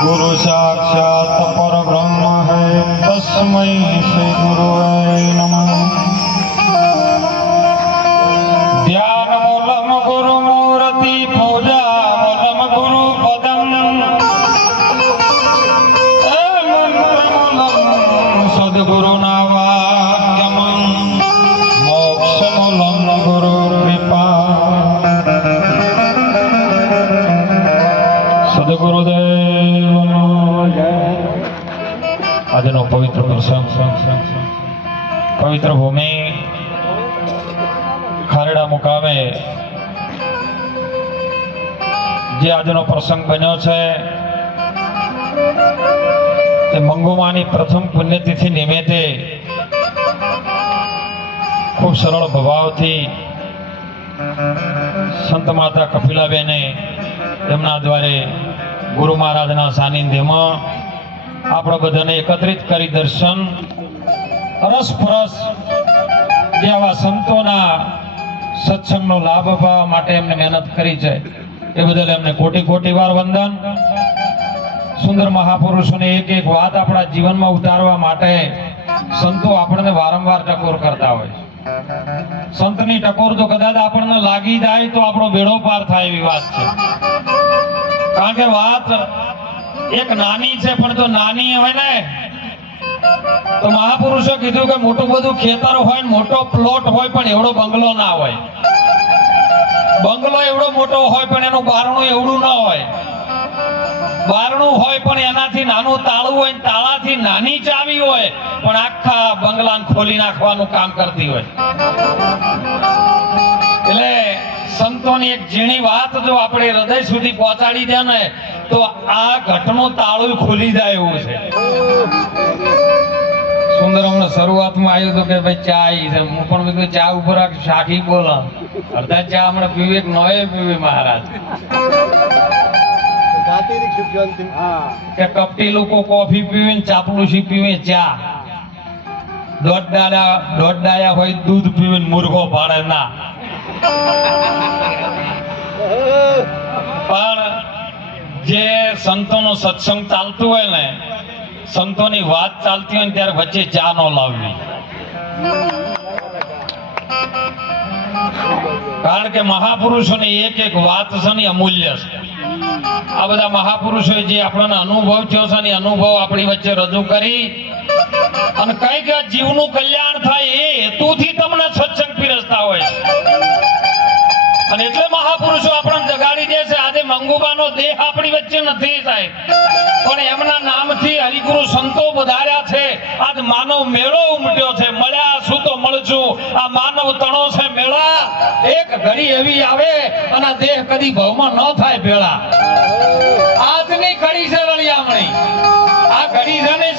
गुरु साक्षात पर ब्रह्म है तस्मै श्री गुरुवे नमः પ્રસંગ પવિત્ર ભૂમિ ખારડા મુકામે જે આજનો પ્રસંગ બન્યો છે એ મંગુમાની પ્રથમ પુણ્યતિથિ નિમિત્તે ખૂબ સરળ ભાવથી સંત માતા કપિલાબેને એમના દ્વારે ગુરુ મહારાજના સાનિધ્યમાં આપણે બધાને એકત્રિત કરી દર્શન. અરસપરસ જે સંતોના સત્સંગનો લાભ અપાવવા માટે એમને મહેનત કરી છે. એ બદલ એમને કોટી કોટી વાર વંદન. સુંદર મહાપુરુષોને એક એક વાત આપણા જીવનમાં ઉતારવા માટે સંતો આપણને વારંવાર ટકોર કરતા હોય સંતની ટકોર તો કદાચ આપણને લાગી જાય તો આપણો બેડો પાર થાય એવી વાત છે. કારણ કે વાત એક નાની છે, પણ તો નાની હોય ને. તો મહાપુરુષો કીધું કે મોટું બધું ખેતર હોય મોટો પ્લોટ હોય પણ એવડો બંગલો ના હોય. બંગલો એવડો મોટો હોય પણ એનું બારણું એવડું ના હોય. બારણું હોય પણ એનાથી નાનું તાળું હોય તાળાથી નાની ચાવી હોય, પણ આખા બંગલાને ખોલી નાખવાનું કામ કરતી હોય. એટલે સંતોની એક ઝીણી વાત જો આપણે હૃદય સુધી પહોંચાડી દે ને તો આ ઘટનું તાળું ખુલી જાય એવું છે. સુંદર હમણાં શરૂઆતમાં આવ્યું હતું કે ભાઈ ચા આવી છે. હું પણ કીધું ચા ઉપર શાખી બોલો અડધા ચા હમણાં પીવે નવે પીવી મહારાજ. કે કપટી લોકો કોફી પીવે ને ચાપલુસી પીવે ચા. દોઢ ડાયા દોઢ ડાયા હોય દૂધ પીવે ને મુર્ગો પાડે ના. પણ જે સંતોનો સત્સંગ ચાલતું હોય ને, સંતોની વાત ચાલતી હોય ત્યારે વચ્ચે ચા નો લાવવી. કારણ કે મહાપુરુષોની એક એક વાત છે ને અમૂલ્ય છે. આ બધા મહાપુરુષો જે આપણને અનુભવ થયો છે ને અનુભવ આપણી વચ્ચે રજૂ કરી અને કંઈક જીવનું કલ્યાણ થાય એ હેતુથી તમને સત્સંગ પીરસતા હોય છે. અને એટલે મહાપુરુષો આપણને જગાડી દે છે. આજે મંગુબાનો દેહ આપણી વચ્ચે નથી સાહેબ. પણ એમના નામથી હરિગુરુ સંતો વધાર્યા છે. આજ માનવ મેળો ઉમટ્યો છે. મળ્યા શું તો મળશું આ માનવ તણો છે મેળા. એક ઘડી એવી આવે અને દેહ કદી ભવમાં ન થાય ભેળા. આજની ઘડી છે રળિયામણી. આ ઘડી છે ને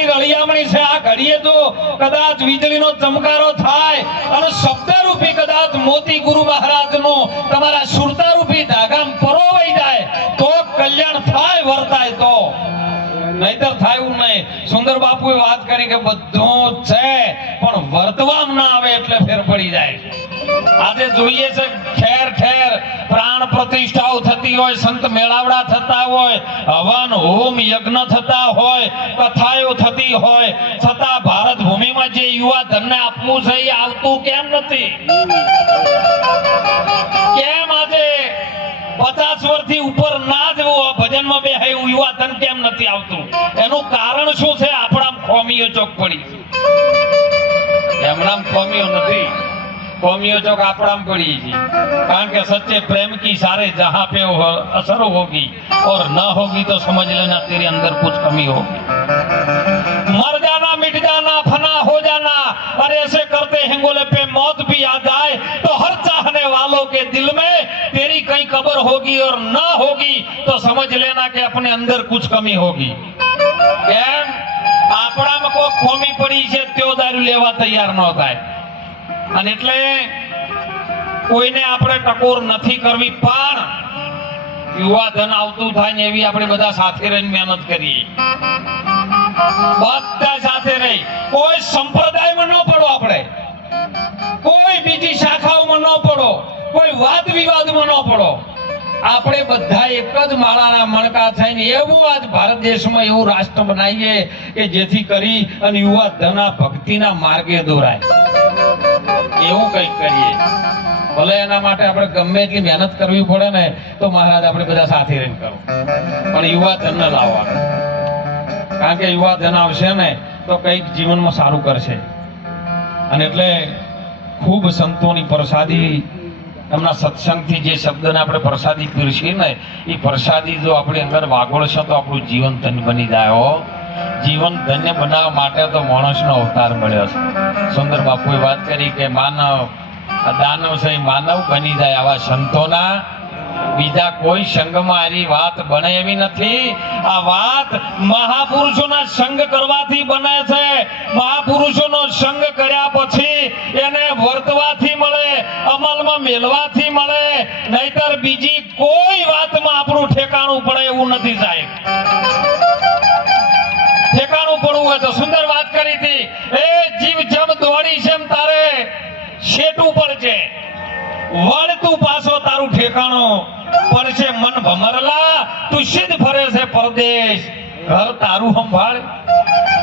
સંતોની રળિયામણી છે. આ ઘડીએ તો કદાચ વીજળીનો ચમકારો થાય અને શબ્દરૂપી કદાચ મોતી ગુરુ મહારાજનો તમારા સુરતારૂપી ધાગામ પરોવાઈ જાય તો કલ્યાણ થાય વર્તાય તો. નહીતર થાય એવું નહીં. સુંદર બાપુએ વાત કરી કે બધું છે, પણ વર્તવામાં ના આવે એટલે ફેર પડી જાય આજે જોઈએ છે ખેર પ્રાણ પ્રતિષ્ઠાઓ થતી હોય, સંત મેળાવડા થતા હોય, હવન, હોમ, યજ્ઞ થતા હોય, કથાઓ થતી હોય, છતાં ભારત ભૂમિમાં જે યુવા ધનને આપવું છે, એ આવતું કેમ નથી? કેમ આજે પચાસ વર્ષથી ઉપર ના જવું ભજન ભજનમાં બે એવું યુવા ધન કેમ નથી આવતું? એનું કારણ શું છે? આપણા ખોમીઓ ચોક પડી છે. એમના ખોમીઓ નથી. कौमियों चौक आपड़ाम पड़ी थी कारण के सच्चे प्रेम की सारे जहाँ पे हो, असर होगी और ना होगी तो समझ लेना तेरे अंदर कुछ कमी होगी मर जाना मिट जाना फना हो जाना और ऐसे करते हैं गोले पे मौत भी आ जाए तो हर चाहने वालों के दिल में तेरी कहीं कबर होगी और ना होगी तो समझ लेना कि अपने अंदर कुछ कमी होगी કેમ આપણામાં કોઈ ખોમી પડી છે તેઓ દારૂ લેવા તૈયાર ન થાય અને એટલે કોઈને આપણે ટકોર નથી કરવી, પણ યુવા ધન આવતું થાય ને એવી આપણે બધા સાથે રહીને મહેનત કરીએ. બધા સાથે રહી. કોઈ સંપ્રદાયમાં ન પડો આપણે. કોઈ બીજી શાખાઓમાં ન પડો. કોઈ વાદ વિવાદમાં ન પડો. આપણે બધા એક જ માળાના મણકા થઈને એવું આજ ભારત દેશમાં એવું રાષ્ટ્ર બનાવીએ કે જેથી કરી અને યુવા ધના ભક્તિના માર્ગે દોરાય. એવું કંઈક કરીએ. ભલે એના માટે આપણે ગમે એટલી મહેનત કરવી પડે ને, તો મહારાજ આપણે બધા સાથે રહીને કરો પણ યુવા ધનને લાવવાનું કારણ કે યુવા ધન આવશે ને, તો કંઈક જીવનમાં સારું કરશે. અને એટલે ખૂબ સંતોની પ્રસાદી, એમના સત્સંગથી જે શબ્દને આપણે પ્રસાદી પીરસીએ ને, એ પ્રસાદી જો આપણી અંદર વાગોળશે તો આપણું જીવન ધન બની જાય જીવન ધન્ય બનાવવા માટે તો માણસનો અવતાર મળ્યો છે. સુંદર બાપુએ વાત કરી કે માનવ દાનવ છે માનવ બની જાય આવા સંતોના. બીજા કોઈ સંઘમાં એની વાત બને એવી નથી. આ વાત મહાપુરુષોના સંગ કરવાથી બને છે. મહાપુરુષોનો સંગ કર્યા પછી એને વર્તવાથી મળે, અમલમાં મેલવાથી મળે. નહીતર બીજી કોઈ વાતમાં આપણું ઠેકાણું પડે એવું નથી સાહેબ. શેટું પડશે. વળતું પાછો તારું ઠેકાણું પડશે મન ભમરલા. તું સિદ્ધ ફરે છે પરદેશ. ઘર તારું સંભાળ.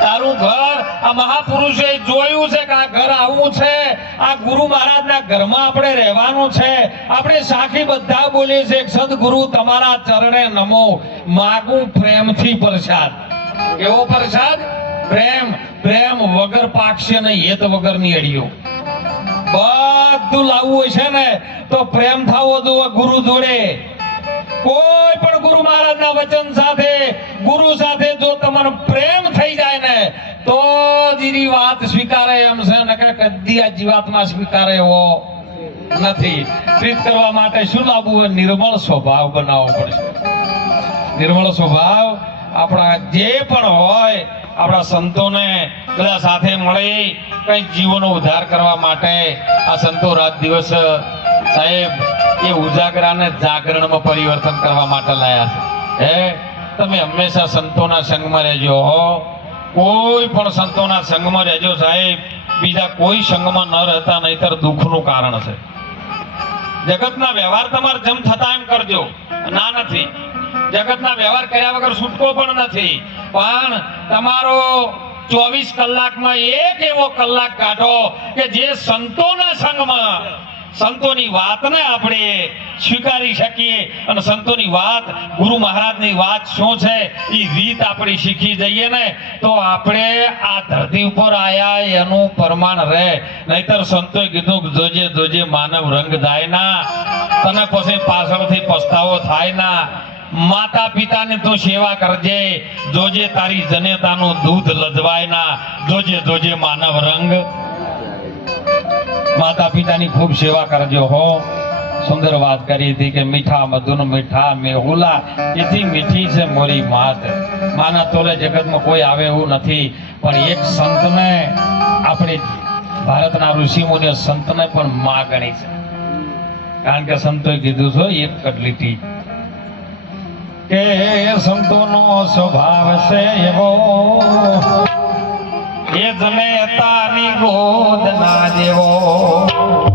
તારું ઘર આ મહાપુરુષે જોયું છે કે આ ઘર આવું છે. આ ગુરુ મહારાજના ઘરમાં આપણે રહેવાનું છે. આપણે સાખી બધા બોલીએ છીએ સદગુરુ તમારા ચરણે નમો. માગું પ્રેમથી પ્રસાદ. એવો પ્રસાદ? પ્રેમ. પ્રેમ વગર પાકશે નહીં, હેત વગરની અડીઓ. બધું લાવવું હોય છે ને, તો પ્રેમ થવો જોઈએ ગુરુ જોડે. કોઈ પણ ગુરુ મહારાજના વચન સાથે, ગુરુ સાથે જો તમારો પ્રેમ થઈ જાય ને, તો જ એની વાત સ્વીકારે એમ છે. ને કે કદી આ જીવાતમાં સ્વીકારે એવો નથી. પ્રીત કરવા માટે શું લાવવું નિર્મળ સ્વભાવ બનાવવો પડશે. નિર્મળ સ્વભાવ આપણા જે પણ હોય આપણા સંતોને બધા સાથે મળી કંઈક જીવોનો ઉદ્ધાર કરવા માટે આ સંતો રાત દિવસ, સાહેબ, એ ઉજાગરાને જાગરણમાં પરિવર્તન કરવા માટે લાયા છે. હે, તમે હંમેશા સંતોના સંગમાં રહેજો હો. કોઈ પણ સંતોના સંગમાં રહેજો સાહેબ. બીજા કોઈ સંગમાં ન રહેતા, નહીતર દુઃખનું કારણ છે. જગતના વ્યવહાર તમારે જેમ થતા એમ કરજો. ના નથી. જગતના વ્યવહાર કર્યા વગર છૂટકો પણ નથી. પણ તમારો ચોવીસ કલાકમાં એક એવો કલાક કાઢો કે જે સંતોના સંગમાં, સંતોની વાતને આપણે સ્વીકારી શકીએ અને સંતોની વાત, ગુરુ મહારાજની વાત શું છે એ રીત આપણે શીખી જઈએ ને, તો આપણે આ ધરતી ઉપર આયા એનું પ્રમાણ રહે. નહીતર સંતોએ કીધું જોજે જોજે માનવ રંગ જાય ના. તને પછી પાછળથી પસ્તાવો થાય ના. માતા પિતાની તું સેવા કરજે. જોજે તારી જનેતાનું દૂધ લજવાય ના જોજે જોજે માનવ રંગ. માતા પિતાની ખૂબ સેવા કરજો હો. સુંદર વાત કરી હતી કે મીઠા મધુન મીઠા મેહુલા. એથી મીઠી છે મોરી માત. માના તોલે જગતમાં કોઈ આવે એવું નથી. પણ એક સંતને આપણે ભારતના ઋષિ મુનિઓ સંતને પણ માં ગણી છે. કારણ કે સંતોએ કીધું છે, એક કટલીટી કે સંતોનો સ્વભાવ છે એવો. એ જનેતાની ગોદ ના દેવો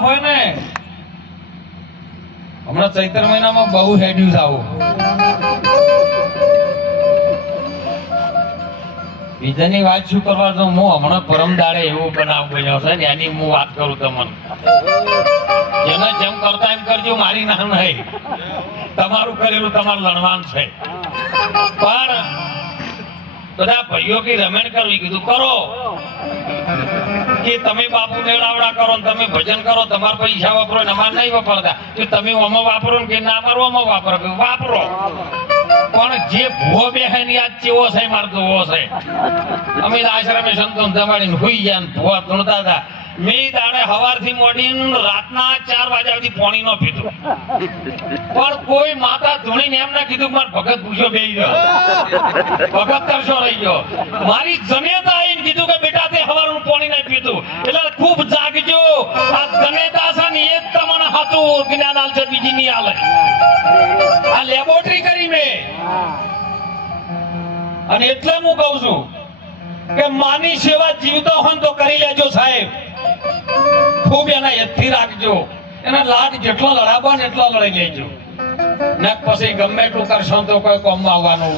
ના હોય ને? હમણાં ચૈતર મહિનામાં બહુ હેડ ન્યૂઝ આવો. બીજાની વાત શું કરવા તો હું હમણાં પરમ દાડે એવો બનાવ બન્યો છે એની હું વાત કરું તમને. જેને જેમ કરતા એમ કરજો, મારી ના નહીં. તમારું કરેલું તમારું લણવાન છે. પણ બધા ભાઈઓ કે રમેણ કરવી કીધું કરો. કે તમે બાપુ મેળાવડા કરો તમે ભજન કરો, તમારા પૈસા વાપરો ને અમારે નહીં વાપરતા કે તમે ઓમાં વાપરો કે ના અમારું ઓમાં વાપરો. વાપરો. પણ જે ભૂવો બેહે ની આજ ચેવો છે મારતો ઓવો છે અમે આશ્રમે સંતો જમાડીને હુઈ ગયા ભૂવા ધૂણતા હતા. મેં દાડે હવારથી મોડીને રાતના ચાર વાગ્યા નો પીધું. પણ કોઈ માતા ના ભગત પૂછ્યો એટલે ખૂબ જાગજો. છે ને એ જ તમને હાથું જ્ઞાન આલશે બીજી આલે આ લેબોરેટરી કરી મેં. અને એટલે હું કહું છું કે માની સેવા જીવતો હોય તો કરી લેજો સાહેબ. ખૂબ એના યદથી રાખજો. એના લાડ જેટલો લડાવો ને એટલો લડી લેજો. ને પછી ગમે એટલું કરશો તો કોઈ કોમમાં આવવાનું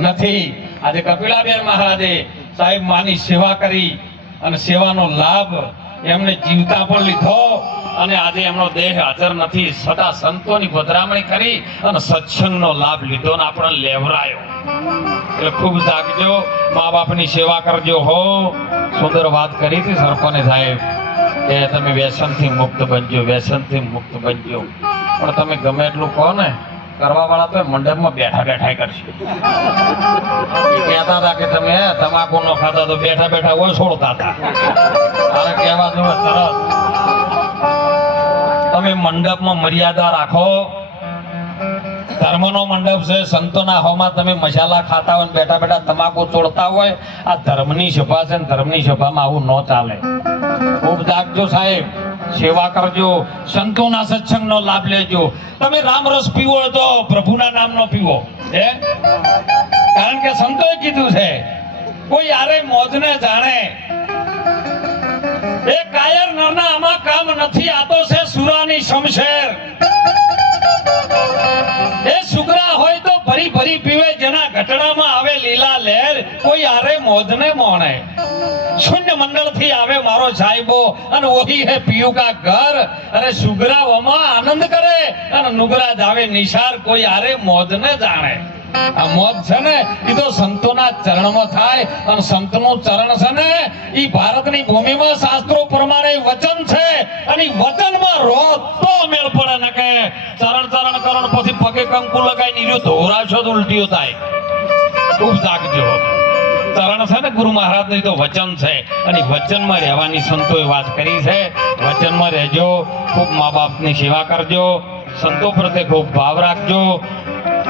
નથી. આજે કપિલાબેન મહારાજે સાહેબ માની સેવા કરી અને સેવાનો લાભ એમને જીવતા પણ લીધો અને આજે એમનો દેહ હાજર નથી. સદા સંતોની પધરામણી કરી અને સત્સંગનો લાભ લીધો ને આપણે લેવરાયો. એટલે ખૂબ જાગજો, મા બાપની સેવા કરજો હો. સુંદર વાત કરી હતી સરપંચ સાહેબ. કે તમે વ્યસનથી મુક્ત બનજો, વ્યસનથી મુક્ત બનજો. પણ તમે ગમે એટલું કહો ને કરવા વાળા તો મંડપમાં બેઠા બેઠા કરશે. કહેતા હતા કે તમે તમાકુ નો ખાતા તો બેઠા બેઠા ઓછોડતા છોડતા હતા. તારે કહેવા તમે તરત તમે મંડપમાં મર્યાદા રાખો ધર્મનો મંડપ છે, સંતોના હોમાં તમે મસાલા ખાતા હોય બેઠા બેઠા તમાકુ ચોડતા હોય, આ ધર્મની સભા છે ને ધર્મની સભામાં આવું ન ચાલે. ખૂબ જાગજો સાહેબ, સેવા કરજો, સંતોના સત્સંગનો લાભ લેજો. તમે રામરસ પીવો તો પ્રભુના નામનો પીવો. હે? કારણ કે સંતોએ કીધું છે, કોઈ યારે મોજને જાણે. એ કાયર નરના આમાં કામ નથી આતો છે સુરાની શમશેર. એ સુગરા આવે લીલા લહેર કોઈ આરે મોજને મોણે. શૂન્ય મંડળથી આવે મારો સાહેબો, અને ઓહી હે પિયુ કા ઘર. અને સુગરા આનંદ કરે, અને નુગરા જાવે નિશાર, કોઈ આરે મોજને જાણે. આ મોત છે ને, એ તો સંતોના ચરણમાં થાય અને સંતનું ચરણ છે ને, એ ભારતની ભૂમિમાં શાસ્ત્રો પ્રમાણે વચન છે અને વચનમાં રો તો મેળ પડે ને કે ચરણ ચરણ કરો પછી પગે કંકુ લગાઈ નીજો ધોરાશો તો ઉલટીઓ થાય. ખૂબ જાગજો ચરણ છે ને ગુરુ મહારાજ તો વચન છે અને વચનમાં રહેવાની સંતોએ વાત કરી છે. વચનમાં રહેજો, ખૂબ મા બાપની સેવા કરજો, સંતો પ્રત્યે ખૂબ ભાવ રાખજો.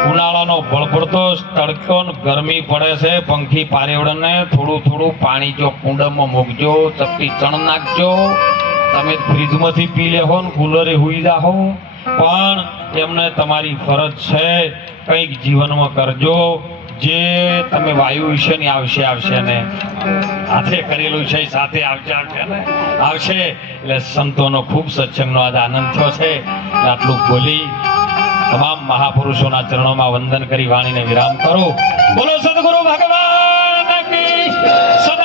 ઉનાળાનો ભળભળતો તડકો ગરમી પડે છે. પંખી પારેવડને થોડું થોડું પાણી જો કુંડમાં મૂકજો, ચપટી ચણ નાખજો. તમે ફ્રીજમાંથી પી લેહો ને કુલરે હુઈ જાહો. પણ એમને તમારી ફરજ છે, કંઈક જીવનમાં કરજો. જે તમે વાયુ વિશેની આવશે આવશે ને. હાથે કરેલું છે, સાથે આવશે આવશે ને. આવશે. એટલે સંતોનો ખૂબ સત્સંગનો આજ આનંદ થયો છે. આટલું બોલી તમામ મહાપુરુષોના ચરણોમાં વંદન કરી વાણીને વિરામ કરો. બોલો સદગુરુ ભગવાન સદા